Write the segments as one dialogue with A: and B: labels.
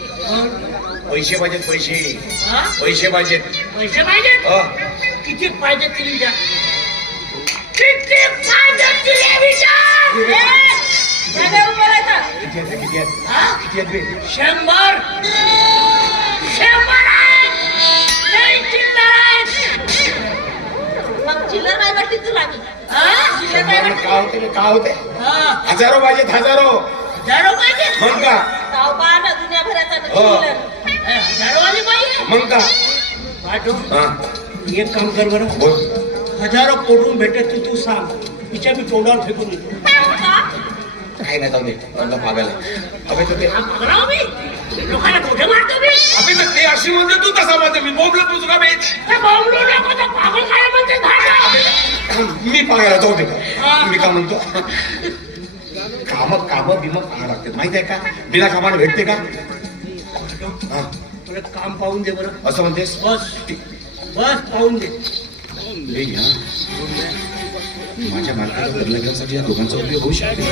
A: पैसे पाहिजेत पैसे? पैसे पाहिजेत.
B: पैसे पाहिजेत?
A: हो.
B: किती पाहिजे तिने द्या किती पाहिजे तिने विचार? शंभर. शंभर चिल्लर
C: नाही भेटली तुला मी भेटली
A: का होते का होते?
B: हा.
A: हजारो पाहिजेत हजारो.
B: हजारो पाहिजे
A: मग का? हो. मग का?
B: पाठव.
A: हा.
B: एक काम कर बरं. हजारो कोटून भेटत तू तू सांग. तिच्या मी तोंडावर फेकून येतो
A: काही नाही जाऊ दे. अंडा पागायला अबे तर ते
B: मी? लोकांना कुठे मारतो मी.
A: तर ते अशी म्हणते तू तसा म्हणते मी बोबलं तू तुला
B: ते बावलो नको तर पागल काय म्हणते.
A: मी पागायला जाऊ दे मी का म्हणतो? काम काम बिम पाहा लागते माहिती आहे का? बिना कामाने भेटते का? हा,
B: मला काम पाहून दे बरं.
A: असं म्हणतेस?
B: बस. बस पाहून दे.
A: माझ्या मालकाला बदला घेण्यासाठी या दोघांचा उपयोग होऊ शकतो.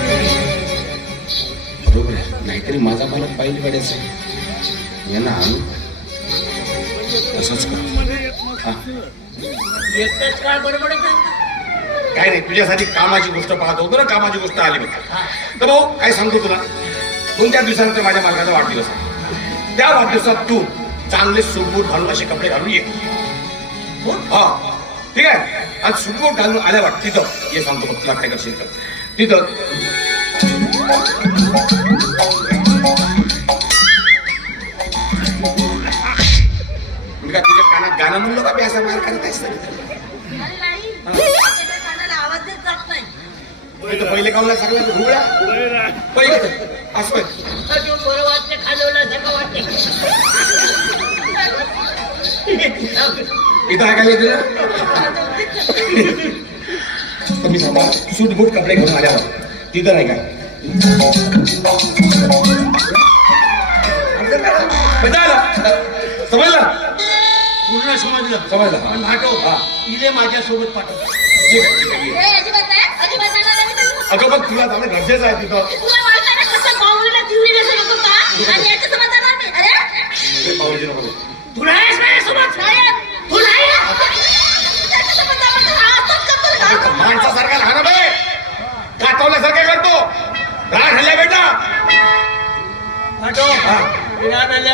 A: बरोबर आहे. नाहीतरी माझा मालक पाहिजे पाडायचं. यांना आणू. तसंच हा.
B: एकटाच काय बरोबर
A: काय नाही तुझ्यासाठी कामाची गोष्ट पाहत होतो ना कामाची गोष्ट आली बघ. तर भाऊ काय सांगतो तुला? दोन चार दिवसानंतर माझ्या मालकाचा वाढदिवस आहे. त्या वाढदिवसात तू चांगले सूटबूट घालून असे कपडे घालून ये. हा. ठीक आहे? आज सूटबूट घालून आल्यावर तिथं. ये सांगतो बघ तुला काय करशील तर. तिथं. तुझ्या कानात गाणं म्हणलो का? मी असं मार करत मी तर पहिले काऊला सांगला तू घुगड्या पहिले असं
B: बरं वाटते
A: इथं ऐकायला येते मी सांगा सूट बूट कपडे घेऊन आल्यावर. तिथं नाही काय. समजलं?
B: पूर्ण समजलं.
A: समजलं.
B: पण
A: हा.
B: पाठव.
A: हा.
B: इले माझ्यासोबत पाठव.
A: अगं पण तुला जाणं गरजेचं आहे तिथं.
C: तुला मालकाने कसं बाहुलीला तिवरीला सोबत होता आणि याच्यासोबत जाणार मी अरे?
A: ते पावलीची नको ते.
B: तू नाहीस माझ्यासोबत?
C: नाही
B: तू नाही
C: त्याच्यासोबत जाणार तर हा असंच करतो रे,
A: अगं,
C: हा.
A: माणसासारखा लहान बे काटवल्यासारखं करतो राग हल्ल्या बेटा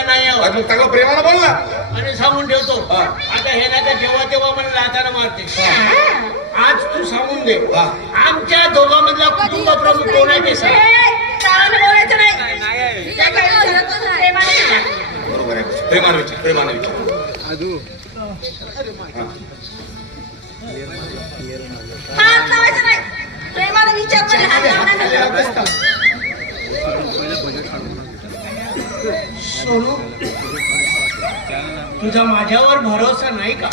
B: नाही
A: आज
B: आहोत.
A: मग चांगलं प्रेमानं बोल ना.
B: आणि सांगून ठेवतो.
A: हा.
B: आता हे नाही जेव्हा तेव्हा मला लाताना मारते. आज तू सांगून दे.
A: हा.
B: आमच्या दोघांमधला
C: बोलायचं नाही.
A: बरोबर आहे. प्रेमानं विचार प्रेमानं विचार.
C: हात लावायचा नाही विचार हात नाही.
B: सोनू तुझा माझ्यावर भरोसा नाही का?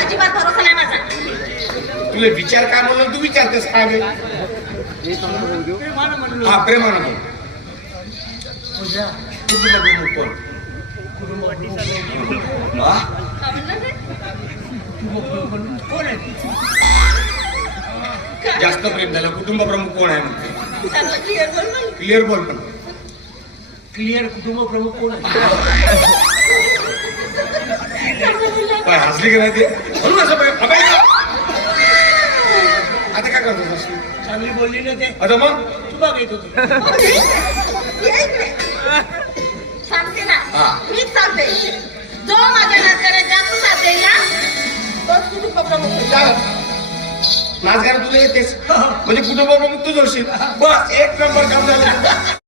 C: अजिबात भरोसा नाही माझा.
A: तुला विचार काय म्हणलं तू विचारतेस काय बे? हा प्रेमानं बोल. हा? जास्त प्रेम झालं. कुटुंब प्रमुख कोण आहे म्हणते. क्लिअर बोल पण.
B: क्लिअर कुटुंब प्रमुख कोण आहे?
A: काय हसली की नाही ते? म्हणून असं प्रेम अबे ना. आता काय करतो हसली?
B: चांगली बोलली ना ते
A: आता मग
B: तू बघ येत होती.
C: सांगते ना
A: हा.
C: मीच सांगते जो माझ्या नात्याला जास्त साथ देईल ना तोच कुटुंब प्रमुख होईल.
A: चाल. नाच गाणं तुला येतेस म्हणजे कुटुंब प्रमुख तूच होशील बस एक नंबर काम झालं